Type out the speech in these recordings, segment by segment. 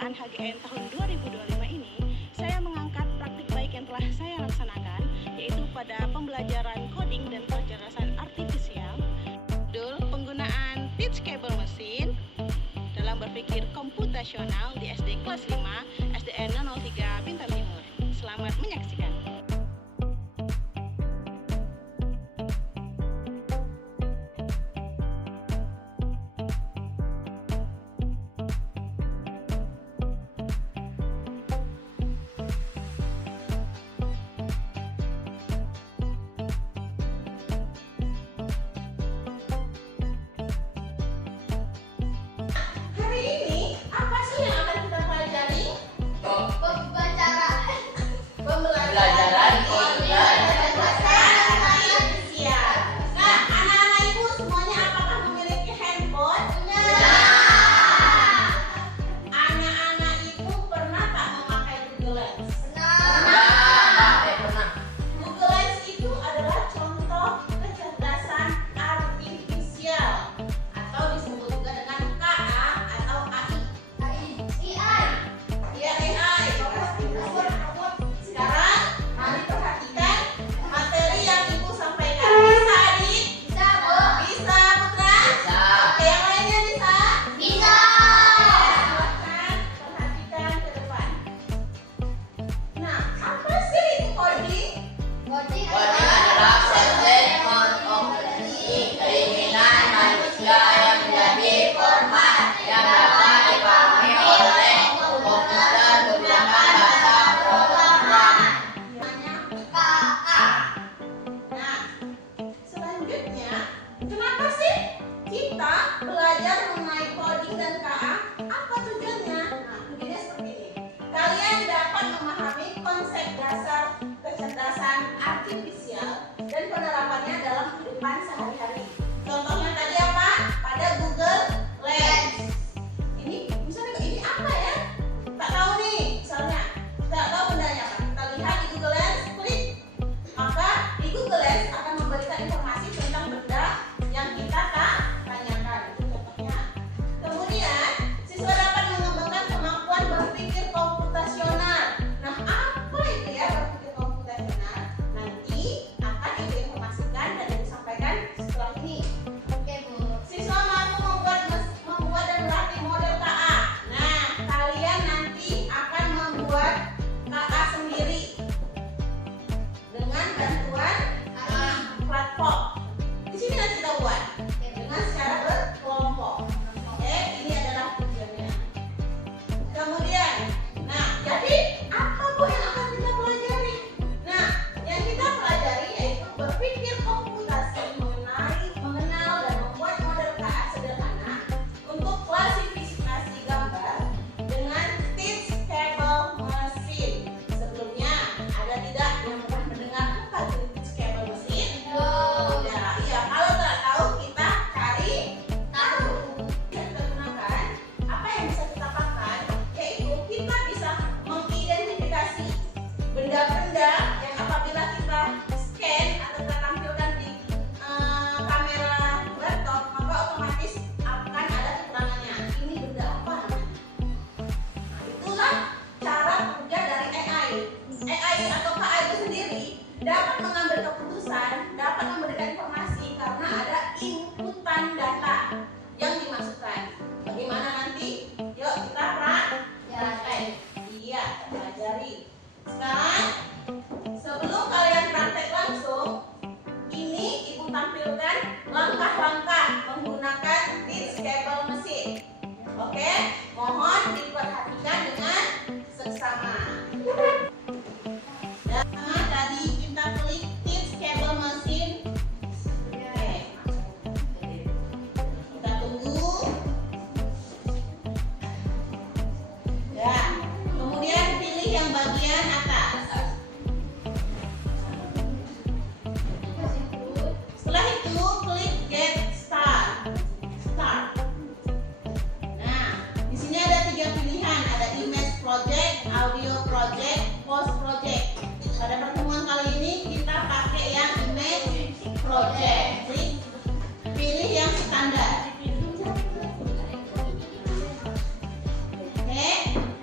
pembinaan HGN tahun 2025 ini, saya mengangkat praktik baik yang telah saya laksanakan, yaitu pada pembelajaran coding dan kecerdasan artifisial, penggunaan teachable mesin dalam berpikir komputasional di SD kelas 5, SDN 003 Bintan Timur. Selamat menyaksikan. Pilih yang standar. Oke.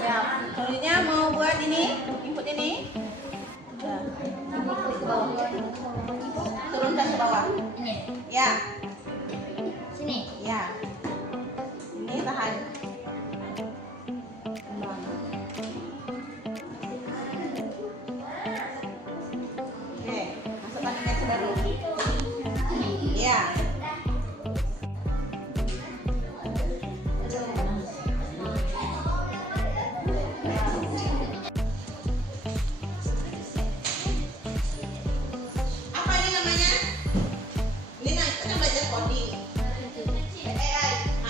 Ya, selanjutnya mau buat ini, input ini. Ya. Turunkan ke bawah. Ini. Ya, Sini. ya. Ini tahan. Oke, masukkan image baru. Ya. Apa ini namanya? Ini kita kan belajar coding.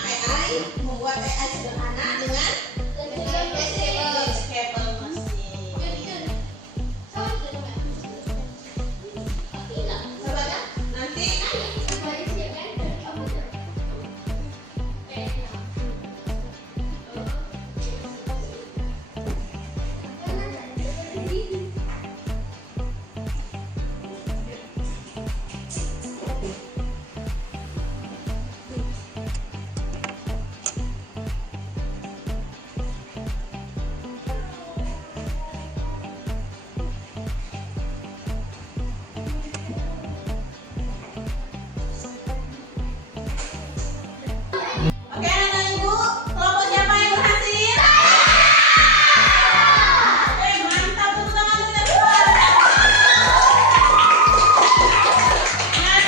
AI membuat AI sederhana dengan Sketchable mesin. Coba kan? Nanti oke, anak ibu, kelompok siapa yang berhasil? Oke, mantap, tepuk tangan untuk semua. Nah,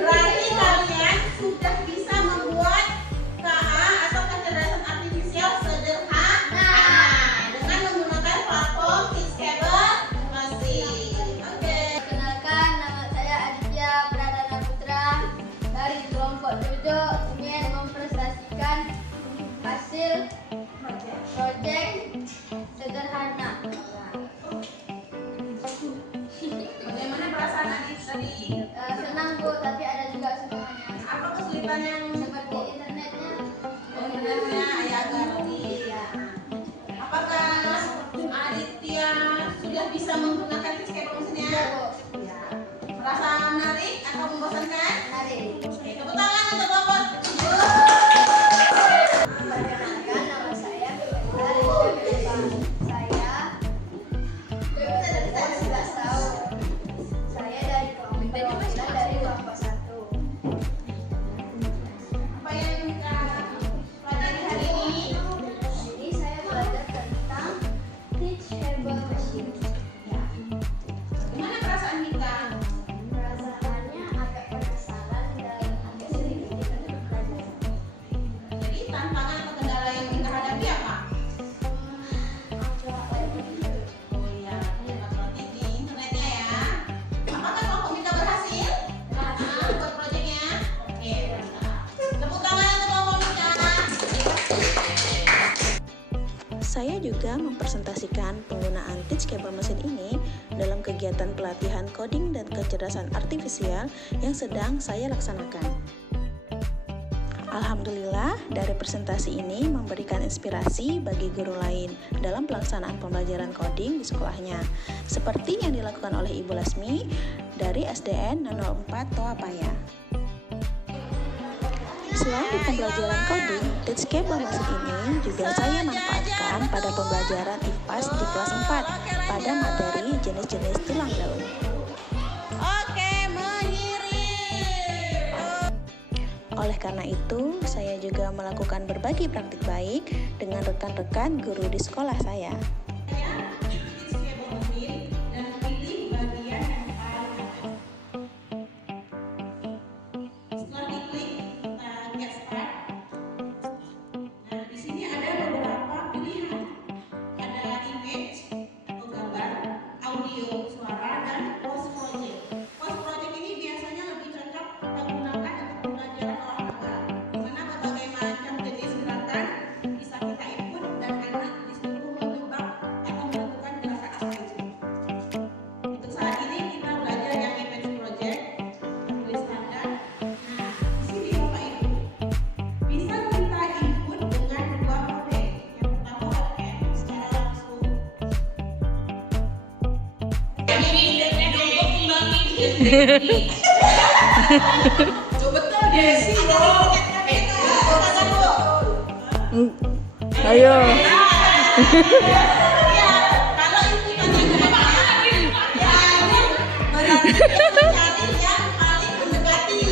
berarti kalian sudah bisa membuat KA atau kecerdasan artifisial sederhana dengan menggunakan platform Sketchable mesin. Oke. Perkenalkan, nama saya Aditya Pradana Putra dari kelompok 7 ingin mempresentasikan hasil proyek sederhana. Bagaimana perasaan Adit tadi? Senang Bu, tapi ada juga semuanya. Apa kesulitan yang Seperti internetnya. sebenarnya ayah ngerti ya. Apakah Aditya sudah bisa menggunakan Sketchable mesinnya? Ya. Merasa menarik atau membosankan? Menarik. Oke, tepuk tangan untuk kelompok. Perkenalkan, nama saya dari saya umur 11 tahun. Saya dari kelompok dari kelompok 1. Apa yang kita pelajari hari ini? Ini saya belajar tentang teachable machine. Ya. Bagaimana perasaan kita? Perasaannya agak penasaran dan agak sedikit belajar. Jadi tantangan atau kendala yang kita hadapi apa? Oh iya, berarti di internetnya ya. Apakah kelompok kita berhasil? Buat proyeknya? Oke, mantap. Tepuk tangan untuk kelompok kita. Saya juga mempresentasikan penggunaan Teachable mesin ini dalam kegiatan pelatihan coding dan kecerdasan artifisial yang sedang saya laksanakan. Alhamdulillah, dari presentasi ini memberikan inspirasi bagi guru lain dalam pelaksanaan pembelajaran coding di sekolahnya, seperti yang dilakukan oleh Ibu Lasmi dari SDN 04 Toapaya. Selain di pembelajaran coding, Teachable mesin ini juga saya manfaatkan pada pembelajaran IPAS di kelas 4 pada materi jenis-jenis tulang daun. Oke, mengirim. Oleh karena itu, saya juga melakukan berbagi praktik baik dengan rekan-rekan guru di sekolah saya. Sketchable mesin dan pilih bagian yang paling atas. Setelah diklik, kita get start. Nah, di sini ada beberapa pilihan. Ada image atau gambar, audio, suara, dan post project. Post project ini biasanya lebih cocok kita gunakan untuk pembelajaran olahraga, di mana berbagai macam jenis gerakan bisa kita input dan anak disuruh menebak atau menentukan gerakan apa itu. Untuk saat ini kita belajar yang image project, tulis standar. Nah, di sini Bapak Ibu bisa kita input dengan dua mode. Yang pertama webcam secara langsung. Ayo. Ya, kalau itu berarti mencari yang paling mendekati.